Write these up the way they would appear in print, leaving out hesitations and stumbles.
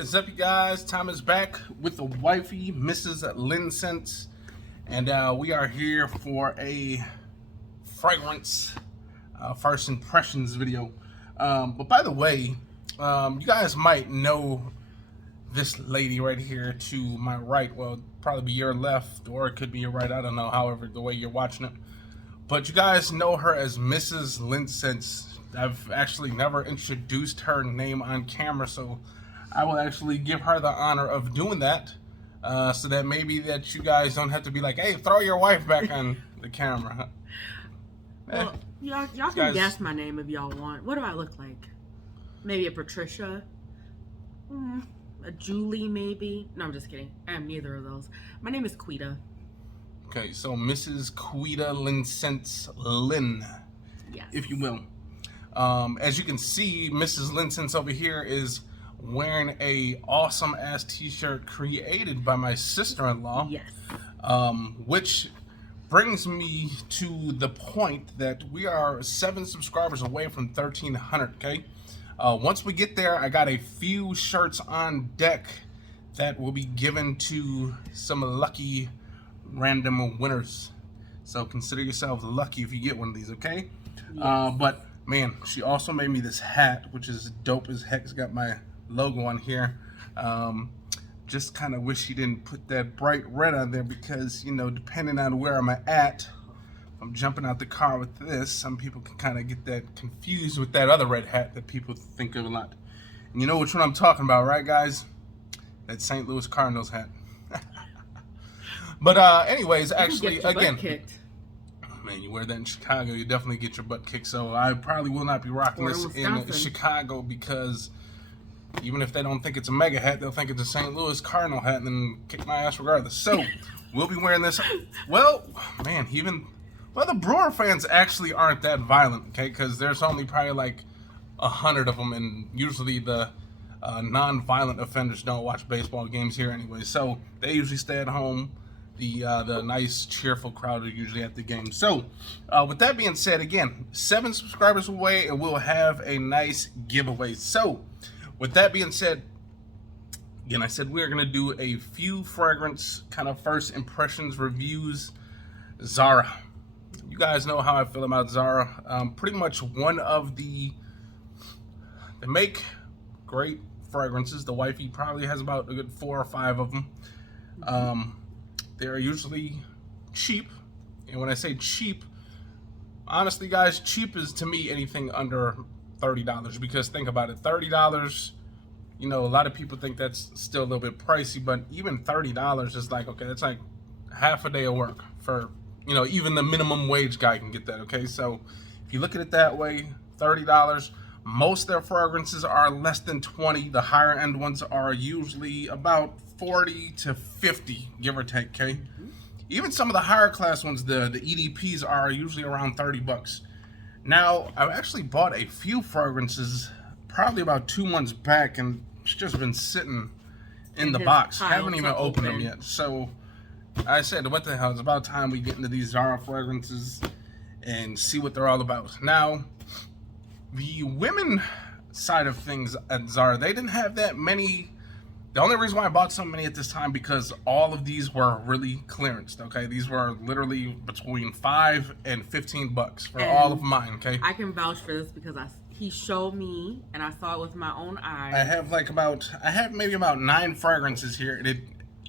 What is up, you guys? Tom is back with the wifey, Mrs. LinScents, and we are here for a fragrance first impressions video. But by the way, you guys might know this lady right here to my right. Well, probably be your left, or it could be your right. I don't know. However, the way you're watching it, but you guys know her as Mrs. LinScents. I've actually never introduced her name on camera, so I will actually give her the honor of doing that, so that maybe that you guys don't have to be like, hey, throw your wife back on the camera. Well, y'all can guess my name if y'all want. What do I look like? Maybe a Patricia? A Julie, maybe? No, I'm just kidding. I am neither of those. My name is Quita. Okay, so Mrs. Quita LinScents Lynn, Yes. if you will. As you can see, Mrs. LinScents over here is wearing a awesome ass t-shirt created by my sister-in-law. Yes. Which brings me to the point that we are 7 subscribers away from 1,300. Okay. Once we get there, I got a few shirts on deck that will be given to some lucky random winners. So consider yourselves lucky if you get one of these. Okay. Yes. But man, she also made me this hat, which is dope as heck. It's got my logo on here. Just kind of wish she didn't put that bright red on there, because, you know, depending on where I'm at, if I'm jumping out the car with this, some people can kind of get that confused with that other red hat that people think of a lot. And you know which one I'm talking about, right, guys? That St. Louis Cardinals hat. But anyways, actually, again, man, you wear that in Chicago, you definitely get your butt kicked. So I probably will not be rocking this in Chicago, because even if they don't think it's a mega hat, they'll think it's a St. Louis Cardinal hat and then kick my ass regardless. So we'll be wearing this. Well, man, the Brewer fans actually aren't that violent, okay? Because there's only probably like 100 of them, and usually the non-violent offenders don't watch baseball games here anyway. So they usually stay at home. The nice, cheerful crowd are usually at the game. So, with that being said, again, 7 subscribers away, and we'll have a nice giveaway. So, with that being said, again, I said we're going to do a few fragrance kind of first impressions reviews. Zara. You guys know how I feel about Zara. Pretty much one of they make great fragrances. The wifey probably has about a good 4 or 5 of them. They're usually cheap, and when I say cheap, honestly, guys, cheap is to me anything under $30, because think about it, $30, you know, a lot of people think that's still a little bit pricey, but even $30 is like, okay, that's like half a day of work for, you know, even the minimum wage guy can get that. Okay, so if you look at it that way, $30. Most of their fragrances are less than 20. The higher end ones are usually about 40 to 50, give or take. Okay, even some of the higher class ones, the EDPs, are usually around $30. Now, I've actually bought a few fragrances probably about 2 months back, and it's just been sitting in the box. Haven't even opened them yet. So I said, what the hell, it's about time we get into these Zara fragrances and see what they're all about. Now, the women side of things at Zara, they didn't have that many. The only reason why I bought so many at this time, because all of these were really clearanced. Okay, these were literally between $5 and $15 for all of mine. Okay, I can vouch for this because he showed me and I saw it with my own eyes. I have maybe about 9 fragrances here, and it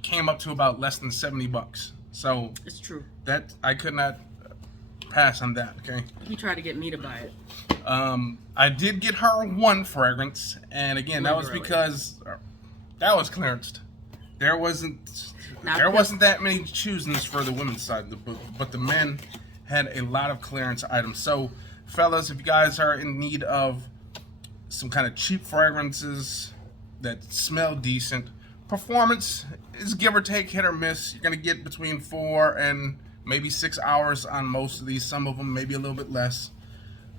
came up to about less than $70. So it's true that I could not pass on that. Okay, he tried to get me to buy it. I did get her 1 fragrance, and again, that was because that was clearanced. There wasn't that many choosings for the women's side, but the men had a lot of clearance items. So, fellas, if you guys are in need of some kind of cheap fragrances that smell decent, performance is give or take, hit or miss. You're gonna get between 4 and maybe 6 hours on most of these. Some of them maybe a little bit less.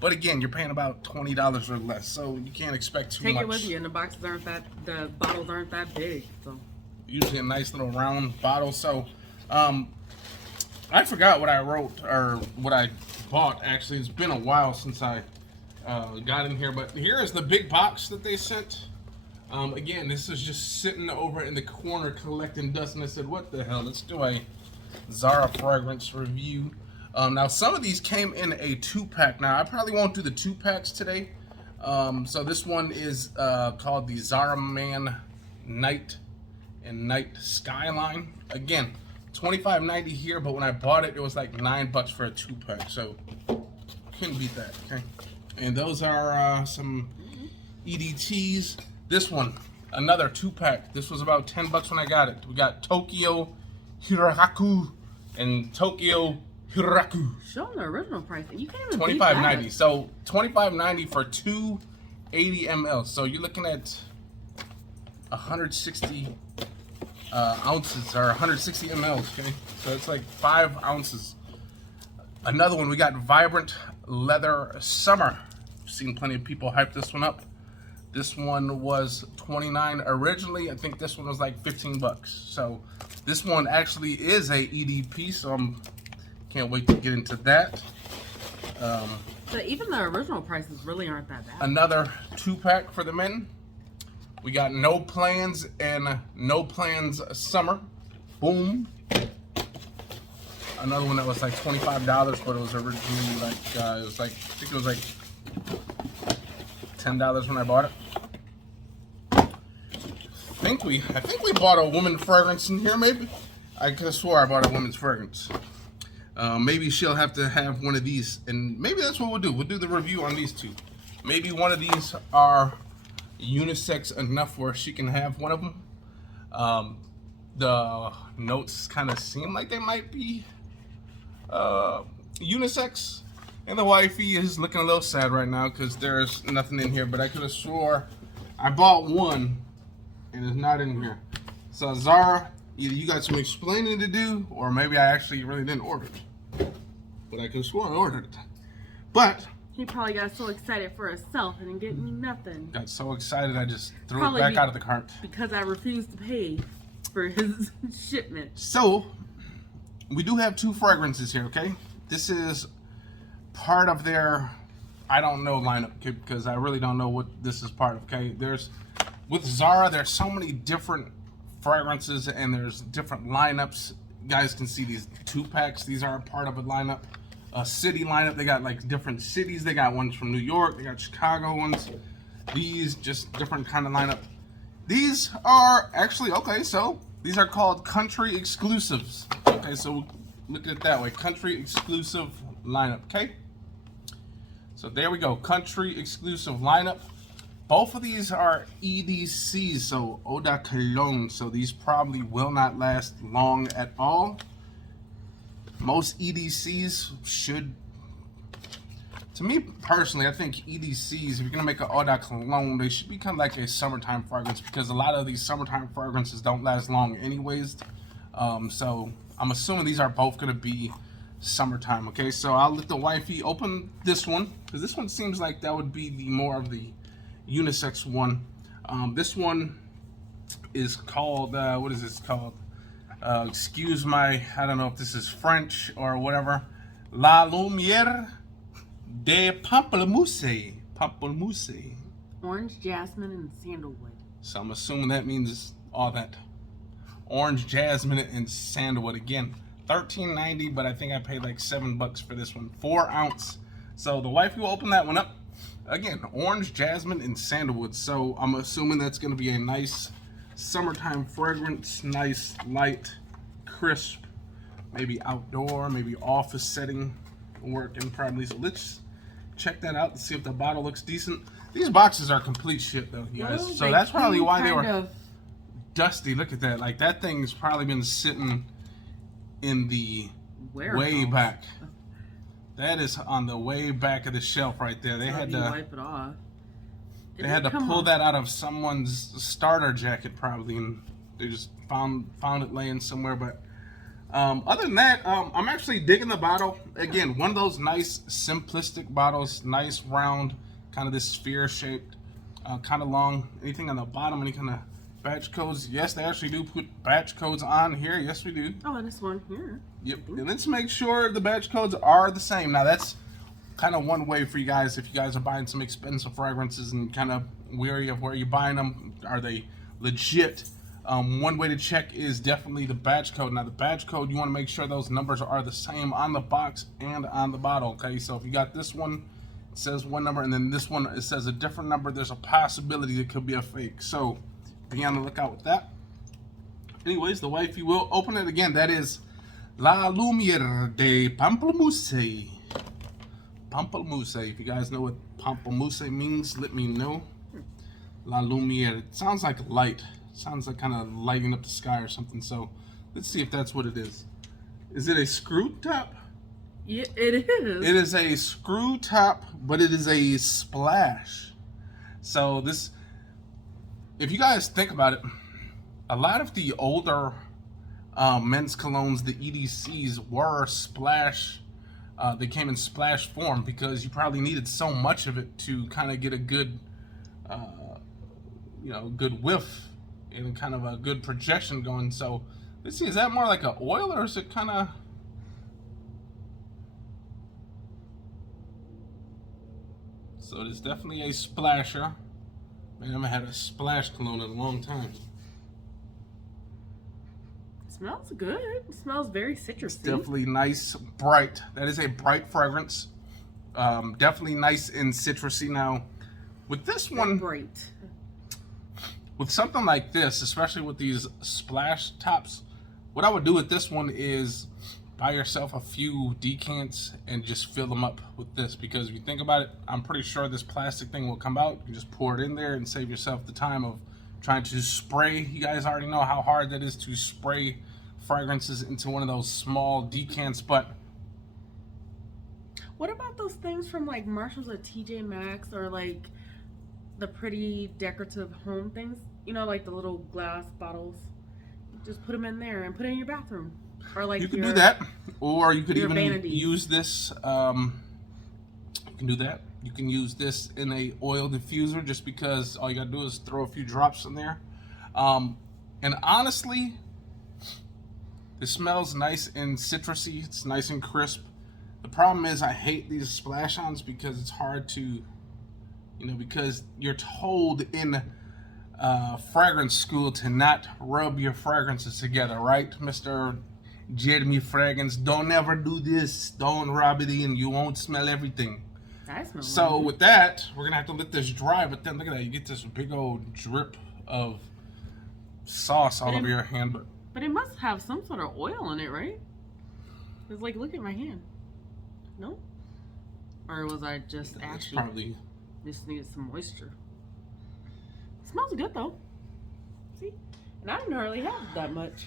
But again, you're paying about $20 or less, so you can't expect too much. Take it with you, and the bottles aren't that big. So usually a nice little round bottle. So I forgot what I wrote or what I bought. Actually, it's been a while since I got in here, but here is the big box that they sent. Again, this is just sitting over in the corner collecting dust, and I said, what the hell? Let's do a Zara fragrance review. Now, some of these came in a 2-pack. Now, I probably won't do the 2-packs today. So this one is called the Zara Man Night and Night Skyline. Again, $25.90 here, but when I bought it, it was like $9 for a 2-pack. So couldn't beat that. Okay, and those are some EDTs. This one, another 2-pack. This was about $10 when I got it. We got Tokyo Hiraku and Tokyo Hiraku. Show them the original price. You can't even $25.90. So $25.90 for 2 80 ml. So you're looking at 160 ounces or 160 mLs. Okay, so it's like 5 ounces. Another one, we got Vibrant Leather Summer. I've seen plenty of people hype this one up. This one was $29 originally. I think this one was like $15. So this one actually is a EDP. So can't wait to get into that. But even the original prices really aren't that bad. Another 2-pack for the men. We got No Plans and No Plans Summer. Boom. Another one that was like $25, but it was originally like I think it was like $10 when I bought it. I think we bought a woman fragrance in here. Maybe I could have swore I bought a women's fragrance. Maybe she'll have to have one of these, and maybe that's what we'll do. We'll do the review on these two. Maybe one of these are unisex enough where she can have one of them. The notes kind of seem like they might be unisex, and the wifey is looking a little sad right now because there's nothing in here, but I could have swore I bought one and it's not in here. So Zara, either you got some explaining to do, or maybe I actually really didn't order it, but I could have sworn I ordered it. But he probably got so excited for himself and didn't get me nothing. Got so excited I just threw it back out of the cart because I refused to pay for his shipment. So we do have 2 fragrances here, okay? This is part of their I don't know lineup, okay, because I really don't know what this is part of, okay? With Zara, there's so many different fragrances and there's different lineups. You guys can see these 2-packs. These are a part of a lineup, a city lineup. They got like different cities. They got ones from New York. They got Chicago ones. These just different kind of lineup. These are actually, okay, so these are called country exclusives. Okay, so look at it that way. Country exclusive lineup, okay? So there we go, country exclusive lineup. Both of these are EDCs, so Eau de Cologne, so these probably will not last long at all. Most EDCs should, to me personally, I think EDCs, if you're gonna make an Eau de Cologne, they should become like a summertime fragrance, because a lot of these summertime fragrances don't last long anyways. So I'm assuming these are both gonna be summertime, okay? So I'll let the wifey open this one, because this one seems like that would be the more of the unisex one. This one is called what is this called? Excuse my, I don't know if this is French or whatever. La Lumiere De Pamplemousse. Pamplemousse. Orange, jasmine, and sandalwood. So I'm assuming that means all that. Orange, jasmine, and sandalwood. Again, $13.90, but I think I paid like $7 for this one. 4 ounce. So the wifey will open that one up. Again, orange, jasmine, and sandalwood. So I'm assuming that's going to be a nice summertime fragrance. Nice, light, crisp, maybe outdoor, maybe office setting working probably. So let's check that out and see if the bottle looks decent. These boxes are complete shit though, you guys. Well, so that's probably why they were of dusty. Look at that. Like that thing's probably been sitting in the warehouse. Way back. That is on the way back of the shelf right there. They had to wipe it off. They had to pull that out of someone's starter jacket probably, and they just found it laying somewhere. But other than that, I'm actually digging the bottle. Again, one of those nice simplistic bottles, nice round, kind of this sphere shaped, kind of long. Anything on the bottom, any kind of batch codes? Yes, they actually do put batch codes on here. Yes, we do. Oh, and this one here. Yep. And let's make sure the batch codes are the same. Now that's kind of one way for you guys, if you guys are buying some expensive fragrances and kind of weary of where you're buying them, are they legit? One way to check is definitely the batch code. Now the batch code, you want to make sure those numbers are the same on the box and on the bottle, okay? So if you got this one, it says one number, and then this one, it says a different number, there's a possibility it could be a fake. So be on the lookout with that. Anyways, the wife, you will open it again. That is La Lumiere De Pamplemousse. Pamplemousse. If you guys know what pamplemousse means, let me know. La Lumiere. It sounds like light. It sounds like kind of lighting up the sky or something. So let's see if that's what it is. Is it a screw top? Yeah, it is. It is a screw top, but it is a splash. So this, if you guys think about it, a lot of the older men's colognes, the EDCs, were splash. They came in splash form because you probably needed so much of it to kind of get a good, good whiff and kind of a good projection going. So let's see, is that more like an oil or is it kind of? So it is definitely a splasher. Man, I haven't had a splash cologne in a long time. Smells good. It smells very citrusy. It's definitely nice, bright. That is a bright fragrance. Definitely nice and citrusy. Now, with this one, bright. With something like this, especially with these splash tops, what I would do with this one is buy yourself a few decants and just fill them up with this. Because if you think about it, I'm pretty sure this plastic thing will come out. You can just pour it in there and save yourself the time of trying to spray. You guys already know how hard that is to spray fragrances into one of those small decants. But what about those things from like Marshalls or TJ Maxx, or like the pretty decorative home things, you know, like the little glass bottles? Just put them in there and put it in your bathroom, or like you could do that, or you could even vanities. use this. You can do that. You can use this in a oil diffuser, just because all you gotta do is throw a few drops in there. And honestly, it smells nice and citrusy. It's nice and crisp. The problem is I hate these splash-ons because it's hard to, because you're told in fragrance school to not rub your fragrances together, right, Mr. Jeremy Fragrance? Don't ever do this. Don't rub it in. You won't smell everything. So with that, we're gonna have to let this dry. But then look at that, you get this big old drip of sauce all over your hand. But it must have some sort of oil in it, right? It's like, look at my hand. No? Or was I just ashy? Probably. Just needed some moisture. It smells good though. See? And I didn't hardly have that much.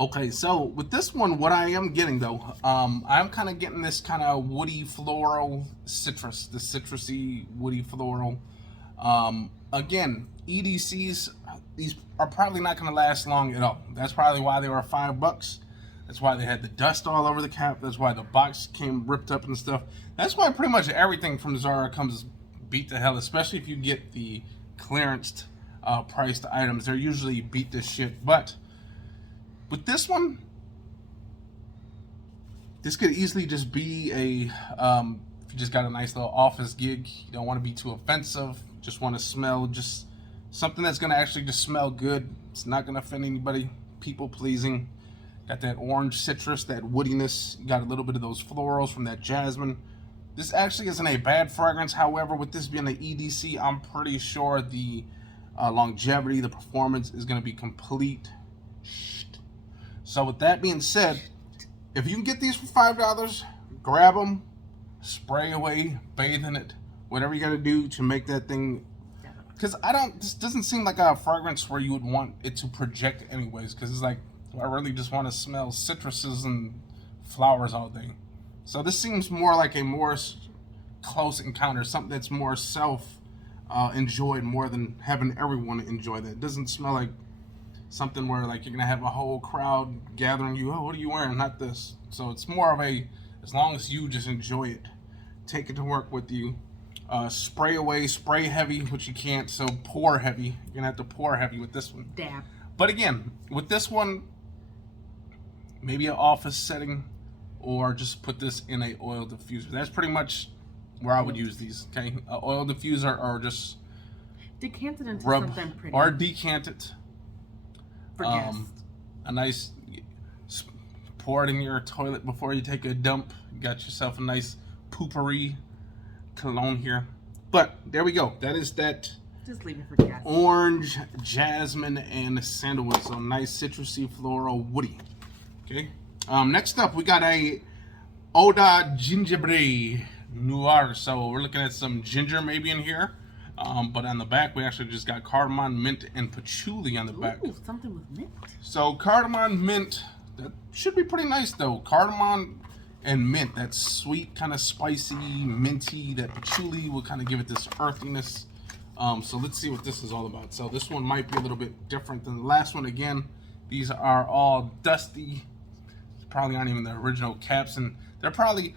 Okay, so with this one, what I am getting though, I'm kind of getting this kind of woody floral citrus, the citrusy woody floral. Again, EDCs, these are probably not going to last long at all. That's probably why they were $5. That's why they had the dust all over the cap. That's why the box came ripped up and stuff. That's why pretty much everything from Zara comes beat to hell, especially if you get the clearanced priced items. They're usually beat to shit. But with this one, this could easily just be a, if you just got a nice little office gig, you don't want to be too offensive, just want to smell just something that's going to actually just smell good. It's not going to offend anybody, people pleasing. Got that orange citrus, that woodiness. You got a little bit of those florals from that jasmine. This actually isn't a bad fragrance. However, with this being an EDC, I'm pretty sure the longevity, the performance is going to be complete. So with that being said, if you can get these for $5, grab them, spray away, bathe in it, whatever you got to do to make that thing. Because this doesn't seem like a fragrance where you would want it to project anyways. Because it's like, I really just want to smell citruses and flowers all day. So this seems more like a more close encounter, something that's more enjoyed more than having everyone enjoy that. It doesn't smell like something where like you're gonna have a whole crowd gathering you. Oh, what are you wearing? Not this. So it's more of a, as long as you just enjoy it, take it to work with you. Spray away, spray heavy, which you can't. So pour heavy. You're gonna have to pour heavy with this one. Dab. But again, with this one, maybe an office setting, or just put this in a oil diffuser. That's pretty much where I would use these. Okay, oil diffuser, or just decant it into rub, something pretty. or decant it. For guests. A nice, pour it in your toilet before you take a dump. You got yourself a nice poopery cologne here. But there we go. That is that. Just leave it for guests. Orange, jasmine, and sandalwood. So nice citrusy, floral, woody. Okay. Next up, we got a Eau de Gingembre Noir. So we're looking at some ginger maybe in here. But on the back, we actually just got cardamom, mint, and patchouli on the back. Ooh, something with mint. So cardamom, mint, that should be pretty nice though. Cardamom and mint, that's sweet, kind of spicy, minty. That patchouli will kind of give it this earthiness. So let's see what this is all about. So this one might be a little bit different than the last one. Again, these are all dusty. Probably aren't even the original caps, and there probably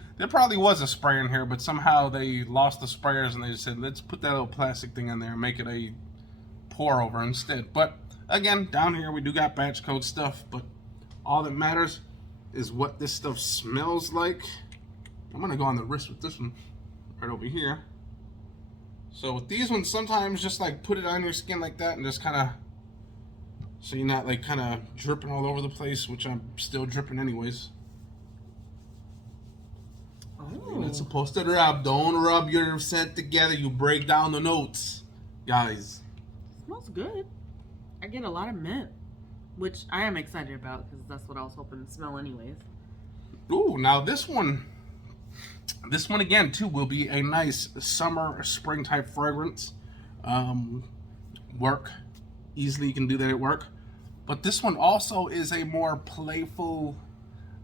was a sprayer in here, but somehow they lost the sprayers and they just said, let's put that little plastic thing in there and make it a pour over instead. But again, down here we do got batch code stuff, but all that matters is what this stuff smells like. I'm gonna go on the wrist with this one right over here. So with these ones, sometimes just like put it on your skin like that and just kind of, so you're not like kind of dripping all over the place, which I'm still dripping anyways. Oh. It's supposed to rub. Don't rub your scent together. You break down the notes, guys. Smells good. I get a lot of mint, which I am excited about because that's what I was hoping to smell anyways. Ooh, now this one again too will be a nice summer, spring type fragrance. Work easily, you can do that at work. But this one also is a more playful.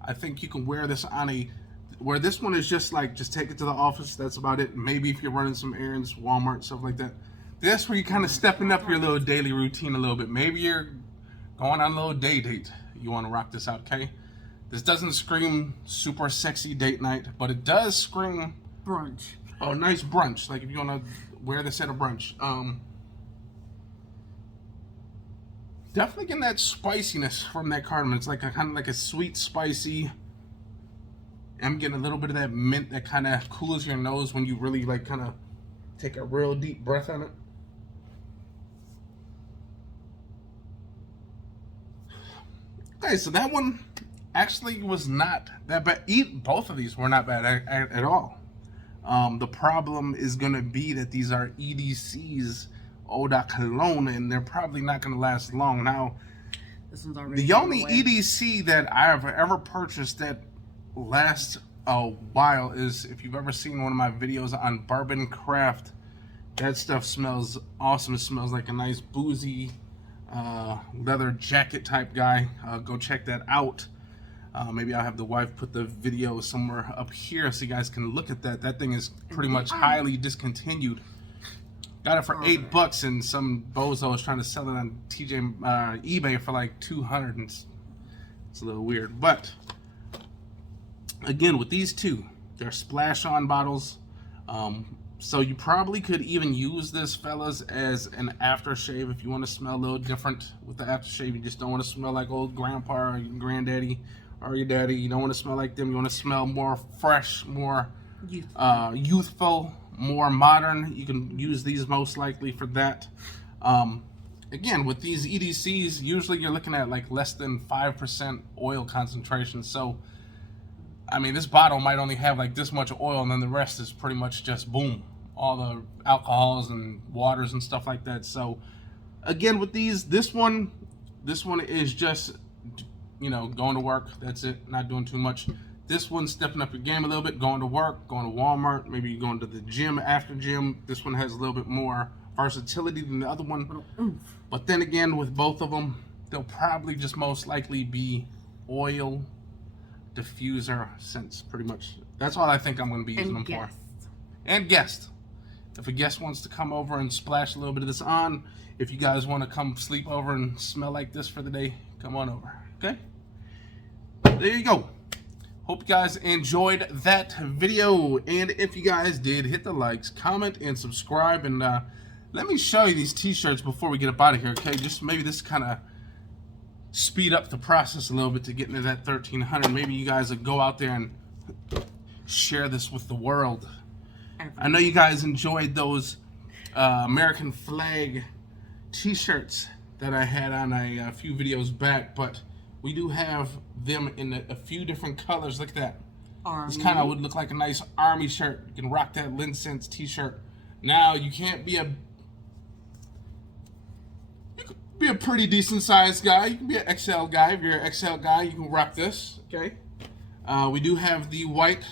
I think you can wear this on a, where this one is just like, just take it to the office. That's about it. Maybe if you're running some errands, Walmart, stuff like that. This where you're kind of stepping up your little daily routine a little bit. Maybe you're going on a little date. You want to rock this out, okay? This doesn't scream super sexy date night, but it does scream brunch. Oh, nice brunch. Like if you want to wear this at a brunch. Definitely getting that spiciness from that cardamom. It's like a kind of like a sweet, spicy. I'm getting a little bit of that mint that kind of cools your nose when you really like kind of take a real deep breath on it. Okay, so that one actually was not that bad. Both of these were not bad at all. The problem is going to be that these are EDCs, Eau de Cologne, and they're probably not going to last long. Now, this one's already the only EDC that I've ever purchased that lasts a while is, if you've ever seen one of my videos on Bourbon Craft, that stuff smells awesome. It smells like a nice boozy leather jacket type guy. Go check that out. Maybe I'll have the wife put the video somewhere up here so you guys can look at that. That thing is pretty much highly discontinued. Got it for $8, and some bozo was trying to sell it on eBay for like $200, and it's a little weird. But again, with these two, they're splash-on bottles. So you probably could even use this, fellas, as an aftershave if you want to smell a little different with the aftershave. You just don't want to smell like old grandpa or your granddaddy or your daddy. You don't want to smell like them. You want to smell more fresh, more youthful, more modern. You can use these most likely for that. Again, with these EDCs, usually you're looking at like less than 5% oil concentration. So, I mean, this bottle might only have like this much oil, and then the rest is pretty much just boom, all the alcohols and waters and stuff like that. So, again, with these, this one is just, you know, going to work. That's it. Not doing too much. This one's stepping up your game a little bit, going to work, going to Walmart, maybe going to the gym after gym. This one has a little bit more versatility than the other one. But then again, with both of them, they'll probably just most likely be oil diffuser scents, pretty much. That's all I think I'm going to be using them for. And guest. If a guest wants to come over and splash a little bit of this on, if you guys want to come sleep over and smell like this for the day, come on over. Okay? There you go. Hope you guys enjoyed that video, and if you guys did, hit the likes, comment, and subscribe, and let me show you these t-shirts before we get up out of here, okay? Just maybe this kind of speed up the process a little bit to get into that 1300. Maybe you guys would go out there and share this with the world. I know you guys enjoyed those American flag t-shirts that I had on a few videos back, but we do have them in a few different colors. Look at that. Army. This kind of would look like a nice army shirt. You can rock that LinScents t-shirt. Now, you can't be a pretty decent sized guy. You can be an XL guy. If you're an XL guy, you can rock this. Okay. We do have the white,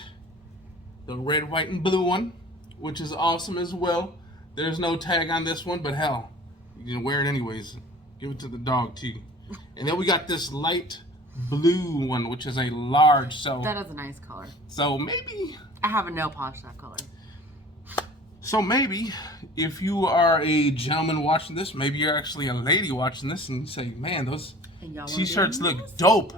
the red, white, and blue one, which is awesome as well. There's no tag on this one, but hell, you can wear it anyways. Give it to the dog too. And then we got this light blue one, which is a large. So that is a nice color. So maybe I have a nail polish that color. So maybe if you are a gentleman watching this, maybe you're actually a lady watching this, and you say, "Man, those t-shirts look dope."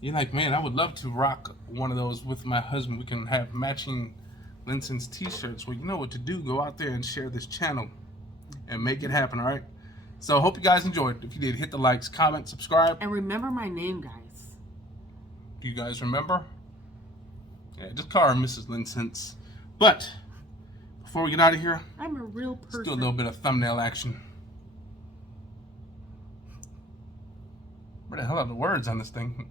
You're like, "Man, I would love to rock one of those with my husband. We can have matching LinScents t-shirts." Well, you know what to do. Go out there and share this channel and make it happen. All right. So hope you guys enjoyed. If you did, hit the likes, comment, subscribe, and remember my name, guys. Do you guys remember? Yeah, just call her Mrs. LinScents. But before we get out of here, I'm a real person. Let's do a little bit of thumbnail action. Where the hell are the words on this thing?